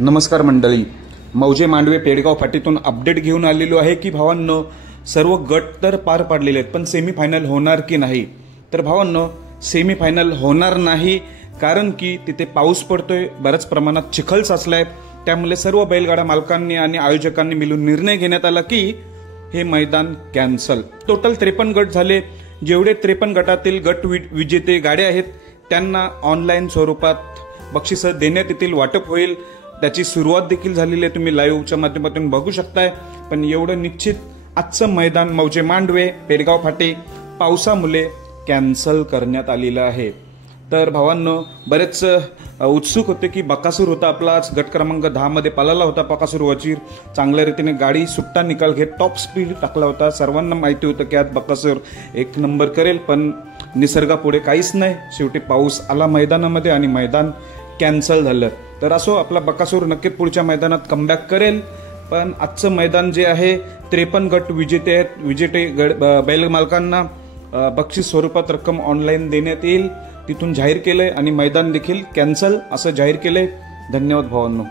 नमस्कार मंडळी, मौजे मांडवे पेडगाव फाटीतून अपडेट घेऊन आलेलो आहे की भावांनो, सर्व गट तर पार पाडलेले आहेत, पण सेमीफायनल होणार की नाही? तर भावांनो, सेमीफायनल होणार नाही, कारण की तिथे पाऊस पडतोय, बऱ्याच प्रमाणात चिखल साचलाय। त्यामुळे सर्व बैलगाडा मालकांनी आणि आयोजकांनी मिळून निर्णय घेण्यात आला की हे मैदान कॅन्सल। टोटल 53 गट झाले। जेवढे 53 गटातील गट विजेते गाड्या आहेत त्यांना ऑनलाईन स्वरूपात बक्षीस देण्यात येतील, वाटप होईल। त्याची सुरुवात देखील झालेली आहे, तुम्ही लाईव्हच्या माध्यमातून बघू शकताय। पण एवढं निश्चित, आजचं मैदान मौजे मांडवे पेडगाव फाटे पावसामुळे कॅन्सल करण्यात आलेलं आहे। तर भावांनो, बरेच उत्सुक होते की बकासूर होता आपला आज गट क्रमांक 10 मध्ये पालाला होता। बकासूर वजीर चांगल्या रीतीने गाडी सुट्टा निकाल घेत टॉप स्पीड टाकला होता। सर्वांना माहिती होतं की आज बकासूर एक नंबर करेल, पण निसर्गापुढे काहीच नाही। शेवटी पाऊस आला मैदानामध्ये आणि मैदान कॅन्सल झालं। तर असो, आपला बकासूर नक्कीच पुढच्या मैदानात कमबॅक करेल। पण आजचं मैदान जे आहे 53 गट विजेते आहेत। विजेते बैल मालकांना बक्षीस स्वरूपात रक्कम ऑनलाईन देण्यात येईल, तिथून जाहीर केलंय आणि मैदान देखील कॅन्सल असं जाहीर केलंय। धन्यवाद भावांनो।